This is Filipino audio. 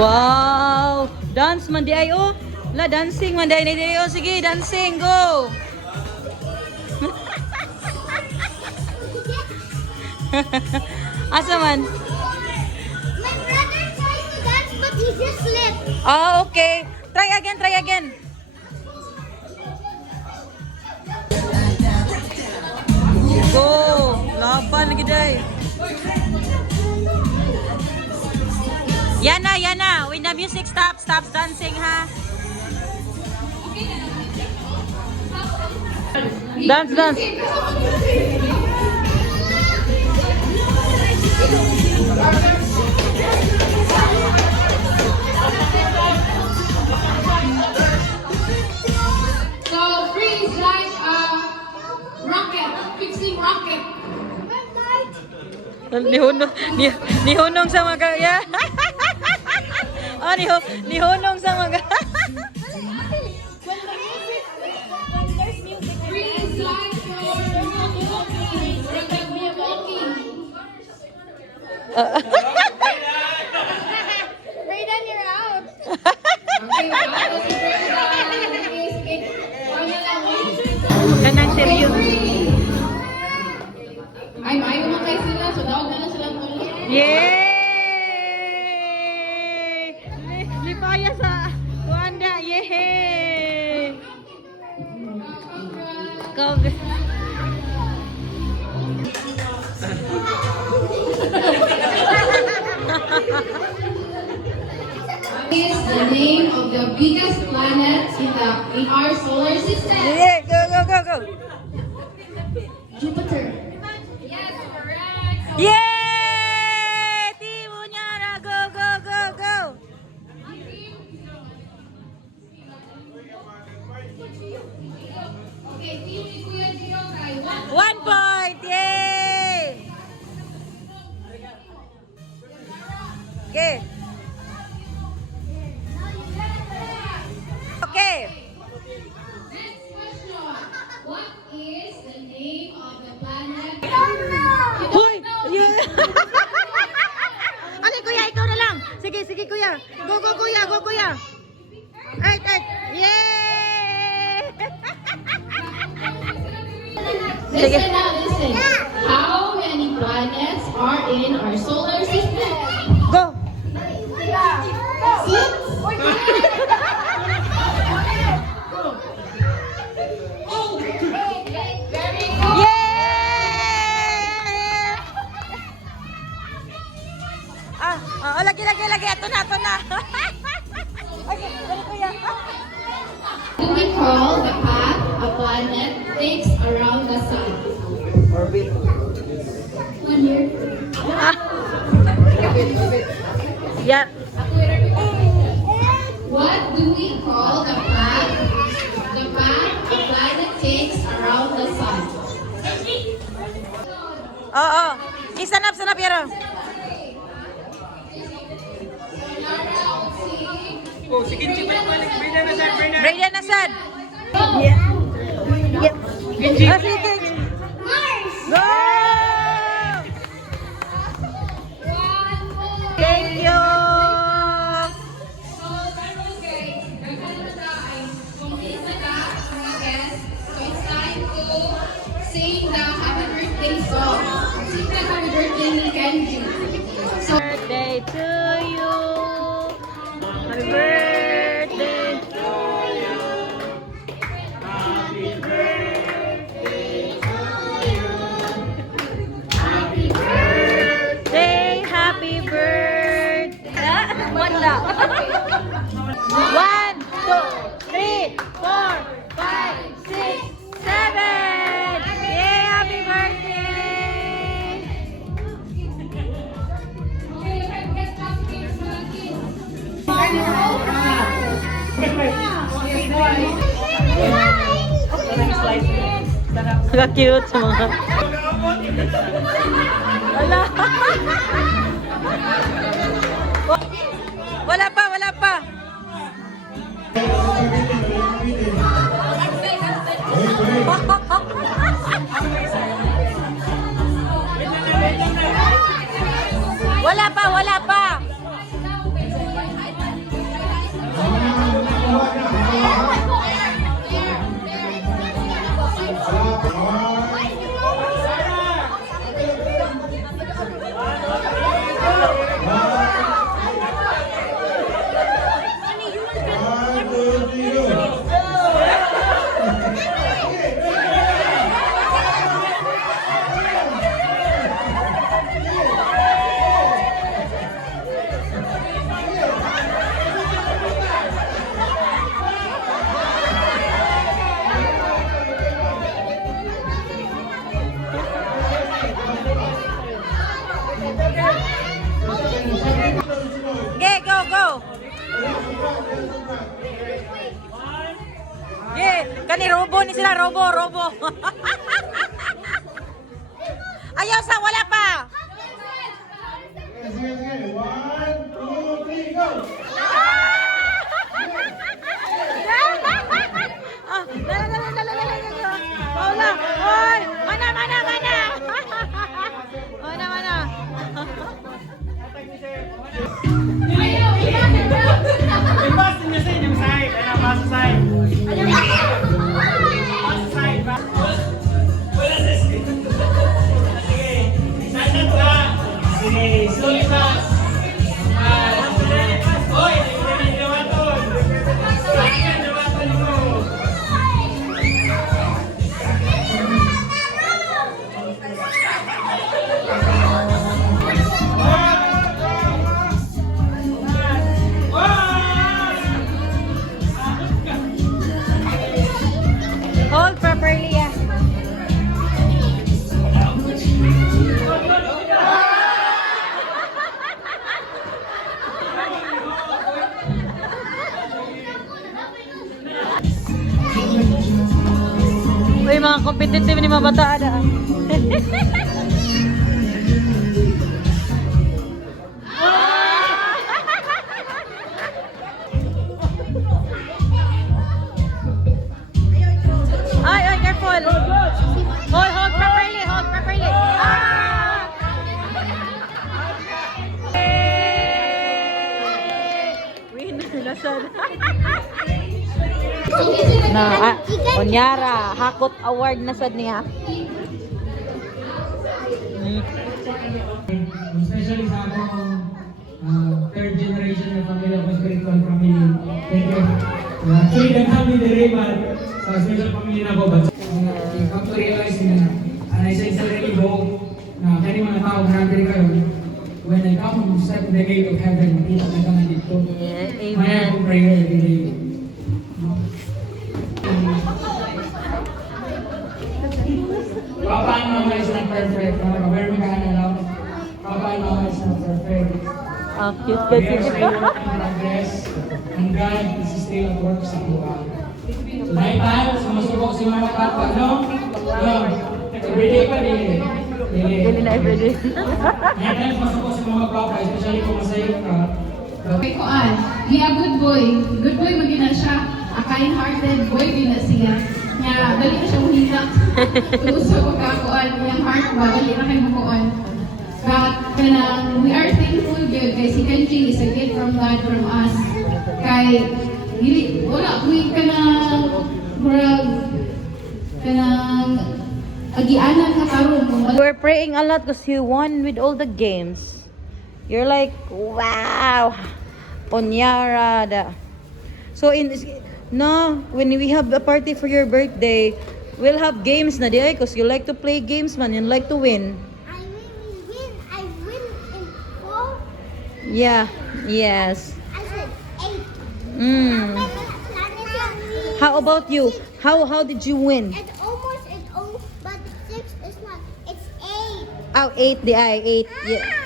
Wow! Dance man di ay oh. La dancing man di ay oh. Sige, dancing go. Asa man? My brother tried to dance but he just slipped. Ah, okay. Try again, try again. Go! Laban lagi day. Yana, Yana, when the music stops dancing ha. Dance, dance. So freeze like a rocket, fixing rocket. Nihunong sa mga yeah. Oh, nihunong sa mga Freeze like you're walking, like we're walking. Brayden, you're out. Okay, wow, si Brenda. Okay, ano lang, Kanang seryo. ay, maayo naman kayo sila, so daog na lang silang ulit. Yay! Lipaya sa Wanda. Yay! Is the name of the biggest planet in our solar system? Yeah, go. Jupiter. Yes, correct. Yay! Team Unyara, go. Okay, team ni Kuya Gio kay 1 point! Yay! Okay. Okay. Next question. What is the name of the planet? Hoy! Yeah. Okay, kuya, ikaw na lang. Sige, kuya. Go, kuya. Right. Yay! Listen now, listen. How many planets are in our solar system? Go! Six. Very good. Yay! Lagi. Ito na. Okay, dali kuya. Do we call the path a planet takes around the sun? Orbit. 1 year. Yeah. What do we call the path a planet takes around the sun? Oo. Stand up, Yaro. Oh, sige, balik. Brayden Asad. Sige. Go! Thank you. So, that was great. Complete na ka, mga guests. So, it's time to sing the happy birthday song. Sing the happy birthday ni Kenji. So, Birthday to you. Happy birthday. Happy birthday. Wala. 1, 2, 3, 4, 5, 6, 7. Yay, happy birthday. Naka-cute sa mga... Wala. Wala pa. Wala pa. Kani robo ni sila, robo. Ayaw sa, wala pa. Sige. 1, 2, 3, go! Dala. Paula, hoy! Mana! Ipas niya sa inyong side. Ano, basa side. Basa side. Wala sa side. Sige. Saan ka? Sige. Slowly pass. Hoy! Dawaton. Dawaton mo. Hold properly, yeah. Uy, mga competitive ni mga bata ada. Ay, careful. Hold properly, Ah! Winner na sad. Onyara, Hakot Award na sad niya. Especially sa akong third generation na family of spiritual family. Thank you. Actually, nagkami the ribbon sa special family na ko. But come to realize na, and I said sa really go, na kani mga tao na nandiri kayo, when I come to step in the gate of heaven, makita na kami dito. Yeah, Maya akong prayer every day. Papa and Mama is not perfect. Very magkakanan lang. Papa and Mama is not perfect. Cute We are guys. still work in progress. And God is still at work sa buwan. So, dahil tayo, sumasubok si mga papa, no? No. Everyday pa din. Dili na everyday. Dahil tayo sumasubok si mga papa, especially kung masayo ka. Okay, kuan. He a good boy. Good boy magina siya. A kind-hearted boy din na siya. Nya dali na siya muhila. Tuso ko ka kuan. Yang heart ba dali na kay mo kuan. But kanang we are thankful good kay si Kenji is a gift from God from us. Kay dili wala we kanang murag kanang agianan ka karon kung You were praying a lot because you won with all the games. You're like, wow, Onyara. So when we have a party for your birthday, we'll have games na di because you like to play games man, you like to win. I win in 4. Yeah, yes. I said 8. Mm. How about you? How did you win? It's almost, but 6 is not. It's 8. Oh, 8 the I 8. Yeah.